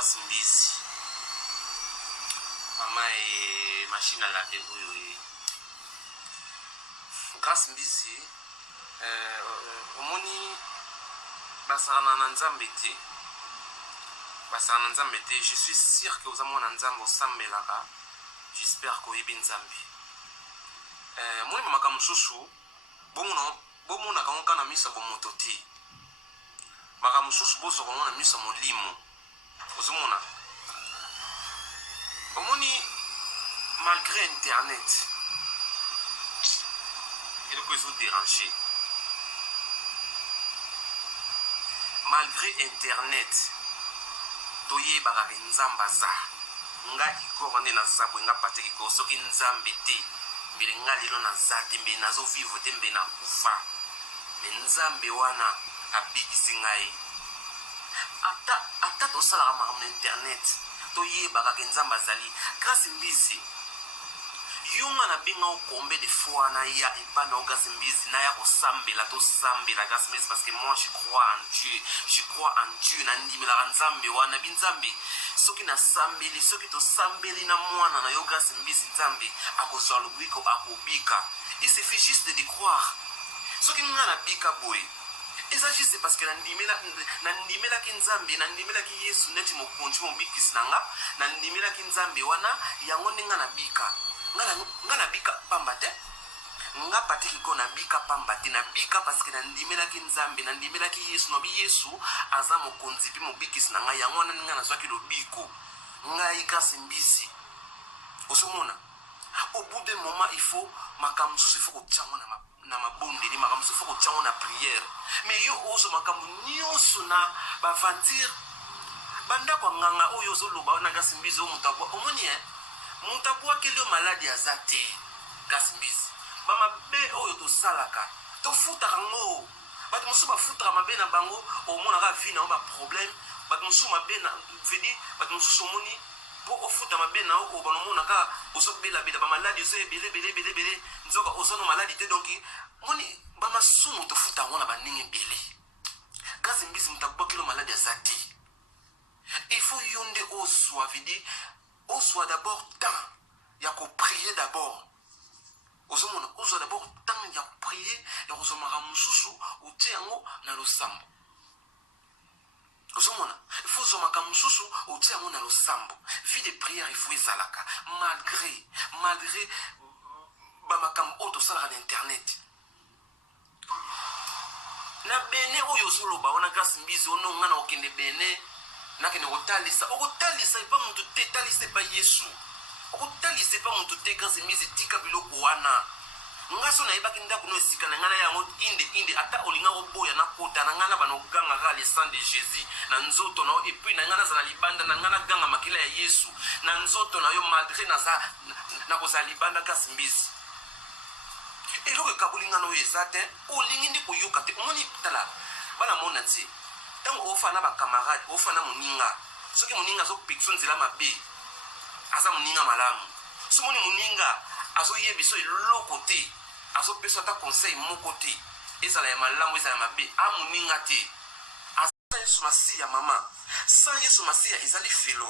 grâce mbisi mama e machine à laver oyo grâce mbisi omoni basala na nzambe te je suis sûr que oza mwana nzambe osambelaka j'espère que oyebi nzambe moni mamaka mosusu bomonaka ngo kana misa bomoto te maka mosusu bosoka ngo na misa molimo ozomona omoni malgré internet eloko ezodérange malgré internet toyebaka ke nzambe aza nga igoro nde naza boye nga patrik igoro soki nzambe te mbele nga lelo naza te mbele nazovivre te mbele nakufa me nzambe wana abikisi ngai ata tosalaka makambo na internet toyebaka ke nzambe azali grâce mbisi yo nga nabenga okombe de fois naya epa na grâce mbisi naya kosambela tosambela grâce mbisi parce que moi je crois en Dieu nandimelaka nzambe wana binzambe soki nasambeli soki tosambeli na mwana na yo grâce mbisi nzambe akozwa lobiko akobika il suffit juste de croire soki nga nabika boye eza juste parce que nandimelaki nzambe nandimelaki yesu neti mokonzi mobikisi na nga nandimelaki nzambe wana yango nde nga nabika nga nabika pamba te nga patikiko nabika pamba te nabika parce que nandimelaki nzambe nandimelaki yesu nobi yesu aza mokonzi mpe mobikisi na nga yango wana nga nazwaki lobiko ngai grâce mbisi osomona au bout d'un moment il faut makambo mosusu il faut kotiango na mabondeli makambo mosusu il faut kotiango na prière mais yo ozo makambo nyonso na baventure bandako ya nganga oyo ozoloba wana grâce mbisi oyo motabwa omoni motabwa kelio maladi aza te grâce mbisi bamabe oyo tosalaka tofutaka ngo bato mosusu bafutaka mabe na bango omonaka vi na yo baproblème bato mosusu mabe na vedi bato mosusu omoni po ofuta mabe na yo banomonaka ozobelabela bamaladi ozo ebele nzoka oza no maladi te donc moni bamasumu tofuta yango na bandenge ebele grâce mbisi motabwa kelio maladi aza te il faut yo nde oswa vedi oswa d'abord temps ya koprier d'abord ozomona ozwa d'abord temps ya koprier ya kozomaka mosusu otie yango na losambo ozomona il faut ozomaka mosusu otie yango na losambo vie de prière il faut ezalaka malgré bamakambo oyo tosalaka na internet na bene oyo ozoloba wana grâce mbisi ono nga na okende bene nakende kotalisa okotalisa epa motu te talisa epa yesu okotalisa epa motu te grâce mbisi tika biloko wana nga so nayebaki ndako no esika na nga na yango inde ata olinga koboya nakota na nga na banogangaka le sang de jésus na nzoto na yo epuis na nga naza na libanda na nga naganga makila ya yesu na nzoto na yo malgré nakozala libanda grâce mbisi eloko ekabolinga na oyo eza te olingi ndi koyoka te omoni tala bana mona te ntango ofa na bakamarade ofa na moninga soki moninga azopekisa nzela mabe aza moninga malamu so moni moninga azoyebiso eloko te azopesa ata conseil moko te ezala ya malamu ezala ya mabe amoninga te asa yesu masiya mama sans yesu masiya ezali felo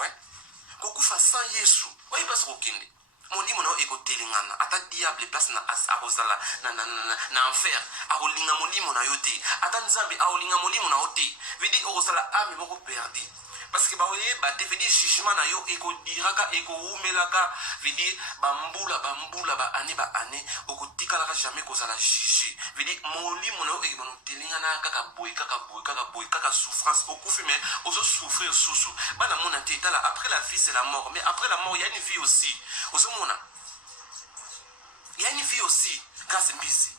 kokufa sans yesu oyebasi kokende molimo na yo ekotelengana ata diable place akozala na enfer akolinga molimo na yo te ata nzambe akolinga molimo na yo te vedi okozala ame moko perdi parce que baoyeba te vedi jugement na yo ekodiraka ekoumelaka vedi bambula baane okotikalaka jamais kozala juge vedi molimo na yo ekebanotelengana kaka boye kaka souffrance okufi mais ozosouffrir susu bana mona te tala après la vie c'est la mort mais après la mort il y a une vie aussi ozomona il y a une vie aussi grâce mbisi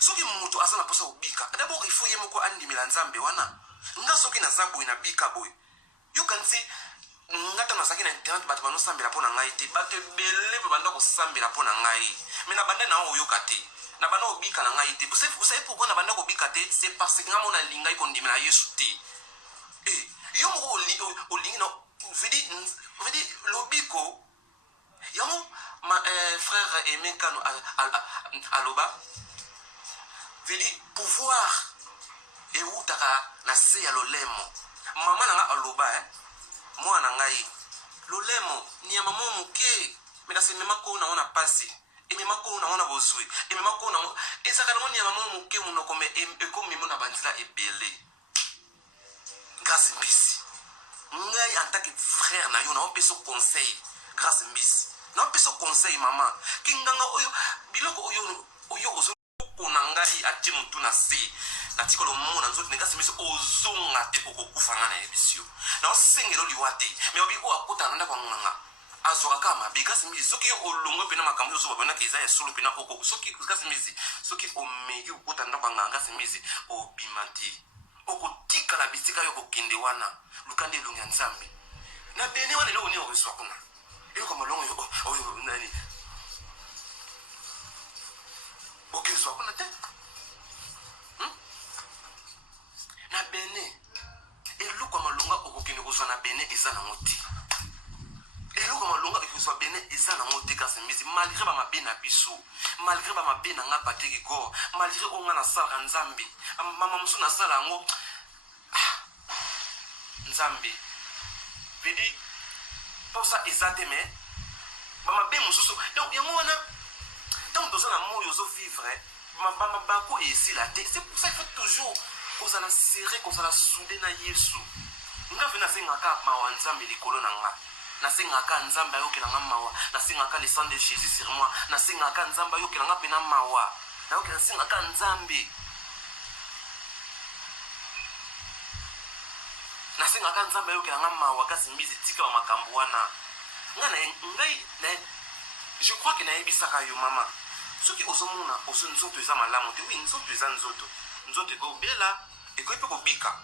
soki moto aza na posa kobika d'abord il faut ye moko andimela nzambe wana nga soki naza boye nabika boye yokanisi nga ntango nazalaki na internet bato banosambela mpo na ngai te bato ebele mpe banda kosambela mpo na ngai me na banda na oyoka te na banda kobika na ngai te osayi pourkui na banda kobika te c'est parce que nga mo nalingai kondimela yesu te yo moko olingi na vedi lobiko yango frère Aimé Kano aloba vedi pouvoir eutaka na se ya lolemo mama nanga aloba mwana ngai lolemo nyama mo moke me kasi ememaka oyo naona pasi ememaka oyo naona bozwi ememaka oyo ezaka nango nyama mo moke monoko me ekomimo na banzela ebele. Grâce mbisi ngai en tant que frère na yo naopesa conseil. Grâce mbisi naopesa conseil mama kinganga oyo biloko oyo ozokona ngai atie motu na se natika lomona nzoto ne grâce mbisi ozonga te okokufa nga na yebisi yo naosengela oliwa te me obi oyo akotana na ndako nganga azwaka kaka mabe. Grâce mbisi soki olongwe mpena makambo oyo ozobabonaka eza ya solo mpena oko soki grâce mbisi soki omeki kokotana ndako nganga grâce mbisi obima te okotikala bisika yo kokende wana lukanda elongi ya nzambe na bene wana eloko nini okozwa kuna eloko malongo oyo nani okezwa kuna te na bene eloko malonga okokende kozwa na bene eza nango te eloko malonga ekozwa bene eza nango te. Kasi mbisi malgré bamabe na biso malgré bamabe na nga pateki gor malgré oyo nga nasalaka nzambe mama mosusu nasala yango nzambe pedi posa eza te me bamabe mosusu donc yango wana ntango toza na moi ozovivre bako esila te. C'est pour ça qu'il faut toujours kozala serré kozala soudé na yesu. Nga mpe nasengaka mawa nzambe likolo na nga nasengaka nzambe ayokela nga mawa nasengaka le sang de Jésus sur moi nasengaka nzambe ayokela nga mpe na mawa nasengaka nzambe nasengaka nzambe ayokela nga mawa. Kasi mbisi tika ba makambo wana ngai je crois que nayebisaka yo mama soki ozomona oso nzoto eza malamu te oui nzoto eza nzoto ekobela ekoyi mpe kobika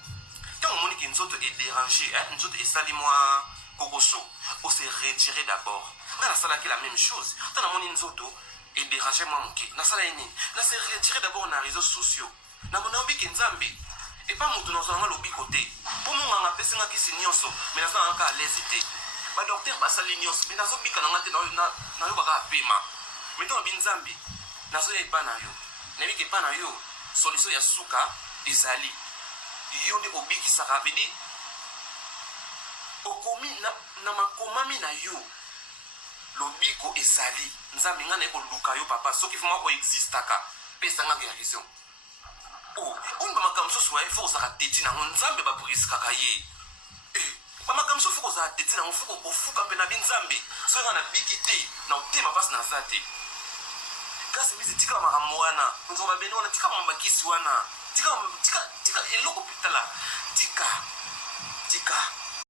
ntango omoniki nzoto edérange nzoto esali mwa kokoso ose retire d'abord. Nga nasalaki la même chose ntango namoni nzoto edérange mwa moke nasala ye nini nase retire d'abord na réseaux sociaux nabiki nzambe epa moto nazalanga lobiko te mpo monganga apesinga kisi nyonso me nazalanga à l'aise te badokter basali nyonso me nazobika na nga te nayokaka apema me ntango abi nzambe nazoya epa na yo nayebiki epa na yo solution ya suka ezali yo nde obikisaka vedi okomi na makomami na yo lobiko ezali nzambe nga naye koluka yo papa soki vraimen oexistaka pesangaka ya raison oyo bamakambo mosusu waye fo kozalaka teti nango nzambe bapurisikaka ye bamakambo mosusu fo kozala teti nango fo ofuka mpe na binzambe soki nga nabiki te na otema mpasi naza te. Kasi mbisi tika bamakambo wana nzongo babeni wana tika bamabakisi wana tika eloko petala tika